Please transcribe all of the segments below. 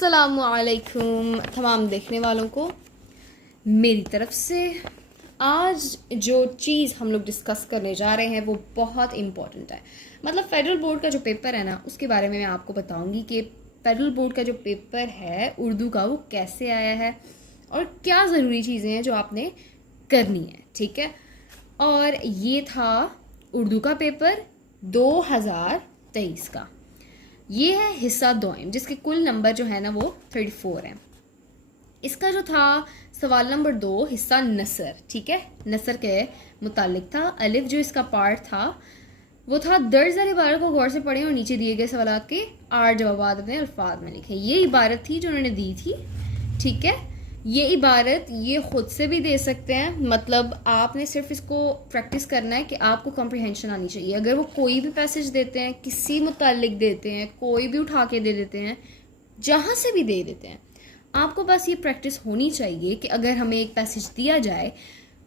अस्सलामुअलैकुम तमाम देखने वालों को मेरी तरफ से। आज जो चीज़ हम लोग डिस्कस करने जा रहे हैं वो बहुत इम्पॉर्टेंट है। मतलब फेडरल बोर्ड का जो पेपर है ना, उसके बारे में मैं आपको बताऊंगी कि फेडरल बोर्ड का जो पेपर है उर्दू का वो कैसे आया है और क्या ज़रूरी चीज़ें हैं जो आपने करनी है। ठीक है, और ये था उर्दू का पेपर 2023 का। ये है हिस्सा दोयम, जिसके कुल नंबर जो है ना वो 34 है। इसका जो था सवाल नंबर 2 हिस्सा नसर, ठीक है, नसर के मुतालिक था। अलिफ जो इसका पार्ट था वो था दर्ज इबारत को गौर से पढ़ें और नीचे दिए गए सवाल के 8 जवाब अपने अल्फाज में लिखें। ये इबारत थी जो उन्होंने दी थी। ठीक है, ये इबारत ये खुद से भी दे सकते हैं, मतलब आपने सिर्फ इसको प्रैक्टिस करना है कि आपको कॉम्प्रिहेंशन आनी चाहिए। अगर वो कोई भी पैसेज देते हैं, किसी मुतालिक देते हैं, कोई भी उठा के दे देते हैं, जहाँ से भी दे देते हैं, आपको बस ये प्रैक्टिस होनी चाहिए कि अगर हमें एक पैसेज दिया जाए,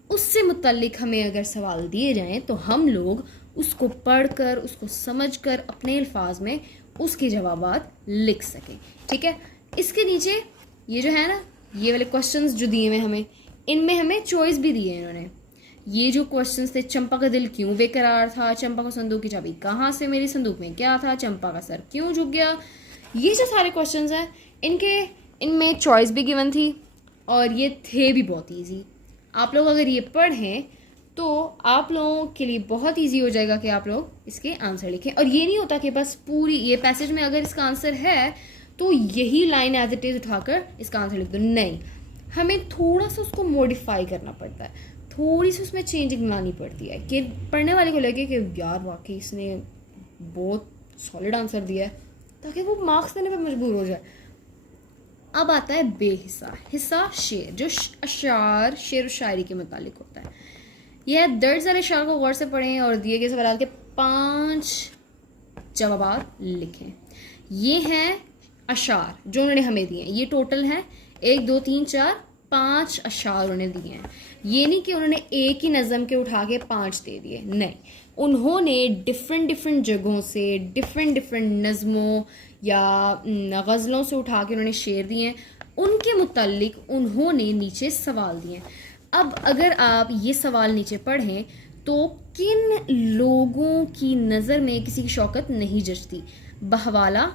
उससे मुतालिक हमें अगर सवाल दिए जाएं तो हम लोग उसको पढ़कर, उसको समझकर अपने अल्फाज में उसके जवाबात लिख सकें। ठीक है, इसके नीचे ये जो है ना, ये वाले क्वेश्चंस जो दिए हुए हमें, इनमें हमें चॉइस भी दी है इन्होंने। ये जो क्वेश्चंस थे, चंपा का दिल क्यों बेकरार था, चंपा को संदूक की चाबी कहाँ से मेरी संदूक में क्या था, चंपा का सर क्यों झुक गया, ये जो सारे क्वेश्चंस हैं इनमें चॉइस भी गिवन थी और ये थे भी बहुत ईजी। आप लोग अगर ये पढ़ें तो आप लोगों के लिए बहुत ईजी हो जाएगा कि आप लोग इसके आंसर लिखें। और ये नहीं होता कि बस पूरी ये पैसेज में अगर इसका आंसर है तो यही लाइन एज इट इज उठाकर इसका आंसर लिख दो, नहीं, हमें थोड़ा सा उसको मॉडिफाई करना पड़ता है, थोड़ी सी उसमें चेंजिंग लानी पड़ती है कि पढ़ने वाले को लगे कि यार वाकई इसने बहुत सॉलिड आंसर दिया है, ताकि वो मार्क्स देने पर मजबूर हो जाए। अब आता है बेहिस्सा हिस्सा शेर, जो अशार शेर व शायरी के मुतालिक होता है। यह दर्ज अशार को गौर से पढ़ें और दिए गए सवाल के 5 जवाब लिखें। ये हैं अशार जो उन्होंने हमें दिए हैं। ये टोटल है 1 2 3 4 5 अशार उन्होंने दिए हैं। ये नहीं कि उन्होंने एक ही नज़म के उठा के 5 दे दिए, नहीं, उन्होंने डिफरेंट जगहों से डिफरेंट नज़मों या गज़लों से उठा के उन्होंने शेर दिए हैं, उनके मुतालिक उन्होंने नीचे सवाल दिए हैं। अब अगर आप ये सवाल नीचे पढ़ें तो किन लोगों की नज़र में किसी की शौकत नहीं जचती। बहवाला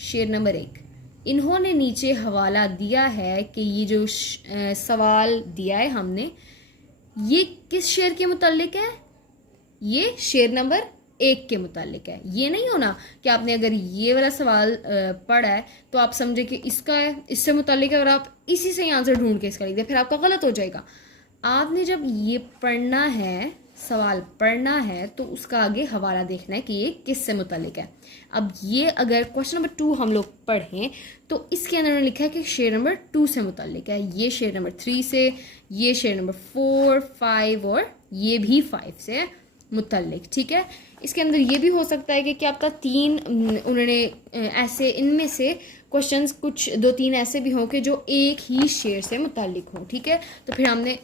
शेर नंबर 1, इन्होंने नीचे हवाला दिया है कि ये जो सवाल दिया है हमने, ये किस शेर के मुतालिक है, ये शेर नंबर 1 के मुतालिक है। ये नहीं होना कि आपने अगर ये वाला सवाल पढ़ा है तो आप समझे कि इसका है, इससे मुतालिक है और आप इसी से ही आंसर ढूंढ के इसका लिख दें, फिर आपका गलत हो जाएगा। आपने जब ये पढ़ना है, सवाल पढ़ना है, तो उसका आगे हवाला देखना है कि ये किस से मुतालिक है। अब ये अगर क्वेश्चन नंबर 2 हम लोग पढ़ें तो इसके अंदर लिखा है कि शेर नंबर 2 से मुतालिक है, ये शेर नंबर 3 से, ये शेर नंबर 4 5 और ये भी 5 से मुतालिक। ठीक है, इसके अंदर ये भी हो सकता है कि क्या आपका 3 उन्होंने ऐसे इनमें से क्वेश्चंस कुछ 2-3 ऐसे भी हों कि जो एक ही शेर से मुतालिक हों। ठीक है, तो फिर हमने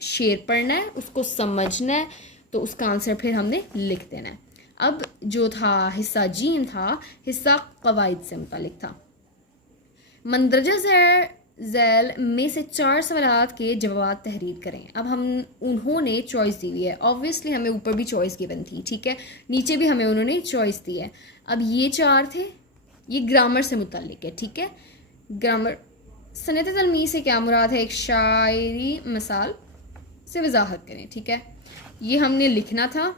शेर पढ़ना है, उसको समझना है, तो उसका आंसर फिर हमने लिख देना है। अब जो था हिस्सा जीम था, हिस्सा कवायद से मुतालिक था। मंदरजा झैल में से 4 सवालात के जवाब तहरीर करें। अब हम उन्होंने चॉइस दी हुई है, ऑब्वियसली हमें ऊपर भी चॉइस गिवन थी, ठीक है, नीचे भी हमें उन्होंने चॉइस दी है। अब ये 4 थे, ये ग्रामर से मुतालिक है। ठीक है, ग्रामर सनत तलमीज़ से क्या मुराद है, एक शायरी मिसाल से वजाहत करें। ठीक है, ये हमने लिखना था,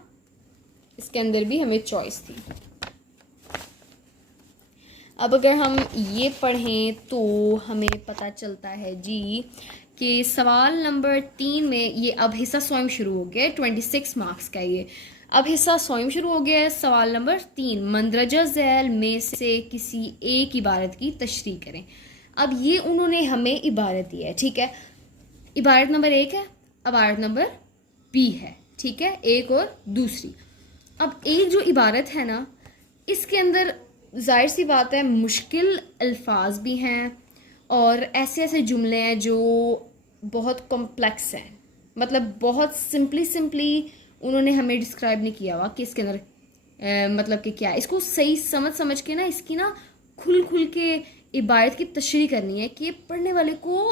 इसके अंदर भी हमें चॉइस थी। अब अगर हम ये पढ़ें तो हमें पता चलता है जी कि सवाल नंबर 3 में ये अब हिस्सा स्वयं शुरू हो गया है, 26 मार्क्स का ये अब हिस्सा स्वयं शुरू हो गया है। सवाल नंबर 3, मंदरजा झैल में से किसी एक इबारत की तशरीह करें। अब ये उन्होंने हमें इबारत दी है। ठीक है, इबारत नंबर 1 है, इबारत नंबर बी है। ठीक है, एक और दूसरी। अब एक जो इबारत है ना, इसके अंदर जाहिर सी बात है मुश्किल अल्फाज भी हैं और ऐसे ऐसे जुमले हैं जो बहुत कॉम्प्लेक्स हैं, मतलब बहुत सिंपली उन्होंने हमें डिस्क्राइब नहीं किया हुआ कि इसके अंदर मतलब कि क्या है। इसको सही समझ के ना, इसकी ना खुल खुल के इबारत की तशरीह करनी है कि ये पढ़ने वाले को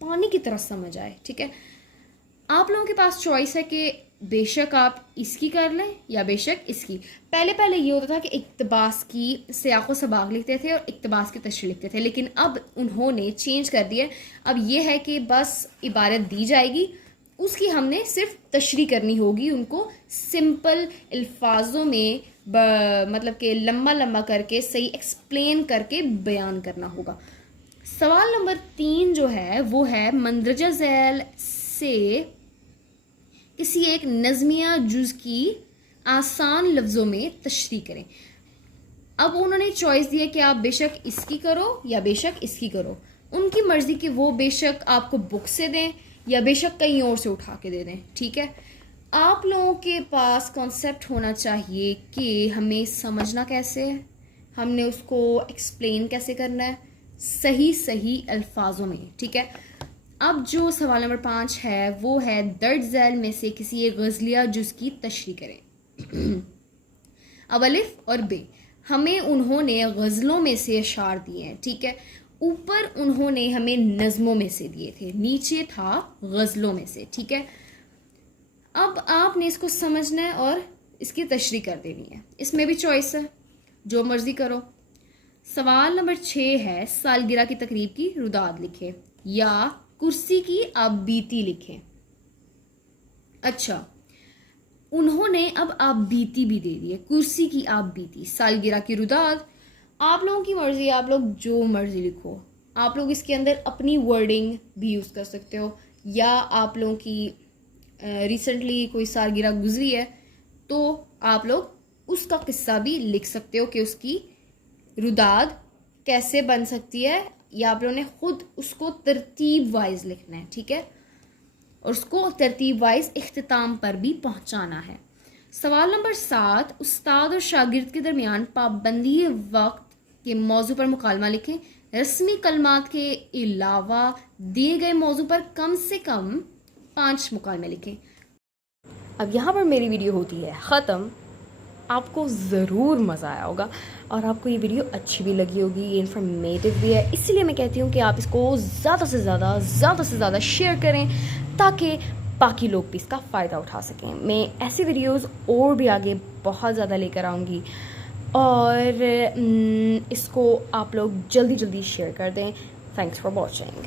पानी की तरह समझ आए, ठीक है। आप लोगों के पास चॉइस है कि बेशक आप इसकी कर लें या बेशक इसकी। पहले ये होता था कि इक्तबास की सियाक़ो सबाग लिखते थे और इक्तबास की तशरीह लिखते थे, लेकिन अब उन्होंने चेंज कर दिया। अब ये है कि बस इबारत दी जाएगी, उसकी हमने सिर्फ तशरीह करनी होगी, उनको सिंपल अल्फाजों में मतलब कि लम्बा करके सही एक्सप्लेन करके बयान करना होगा। सवाल नंबर 3 जो है वो है मंदरजा झैल से किसी एक नज़मिया जुज़ की आसान लफ्ज़ों में तशरीह करें। अब उन्होंने चॉइस दिया कि आप बेशक इसकी करो या बेशक इसकी करो। उनकी मर्ज़ी कि वो बेशक आपको बुक से दें या बेशक कहीं और से उठा के दे दें, ठीक है। आप लोगों के पास कॉन्सेप्ट होना चाहिए कि हमें समझना कैसे है, हमने उसको एक्सप्लेन कैसे करना है सही अल्फाजों में, ठीक है। अब जो सवाल नंबर 5 है वो है दर्ज झैल में से किसी एक गज़लिया जुज़ की तशरीह करें। अब अलिफ और बे हमें उन्होंने गज़लों में से अशार दिए हैं, ठीक है। ऊपर उन्होंने हमें नज़मों में से दिए थे, नीचे था गज़लों में से, ठीक है। अब आपने इसको समझना है और इसकी तशरीह कर देनी है। इसमें भी चॉइस है, जो मर्ज़ी करो। सवाल नंबर 6 है सालगिरह की तकरीब की रुदाद लिखें या कुर्सी की आप बीती लिखें। अच्छा, उन्होंने अब आप बीती भी दे दी है, कुर्सी की आप बीती, सालगिरह की रुदाद। आप लोगों की मर्जी, आप लोग जो मर्जी लिखो। आप लोग इसके अंदर अपनी वर्डिंग भी यूज़ कर सकते हो, या आप लोगों की रिसेंटली कोई सालगिरह गुजरी है तो आप लोग उसका किस्सा भी लिख सकते हो कि उसकी रुदाद कैसे बन सकती है, या आप लोगों ने खुद उसको तरतीब वाइज लिखना है, ठीक है, और उसको तरतीब वाइज इख्तिताम पर भी पहुंचाना है। सवाल नंबर 7 उस्ताद और शागिर्द के दरमियान पाबंदी वक्त के मौजू पर मुकालमा लिखें। रस्मी कलमात के अलावा दिए गए मौजू पर कम से कम 5 मुकालमे लिखें। अब यहाँ पर मेरी वीडियो होती है ख़त्म। आपको ज़रूर मज़ा आया होगा और आपको ये वीडियो अच्छी भी लगी होगी, ये इन्फॉर्मेटिव भी है, इसलिए मैं कहती हूँ कि आप इसको ज़्यादा से ज़्यादा शेयर करें ताकि बाकी लोग भी इसका फ़ायदा उठा सकें। मैं ऐसी वीडियोस और भी आगे बहुत ज़्यादा लेकर आऊँगी और इसको आप लोग जल्दी शेयर कर दें। Thanks for watching.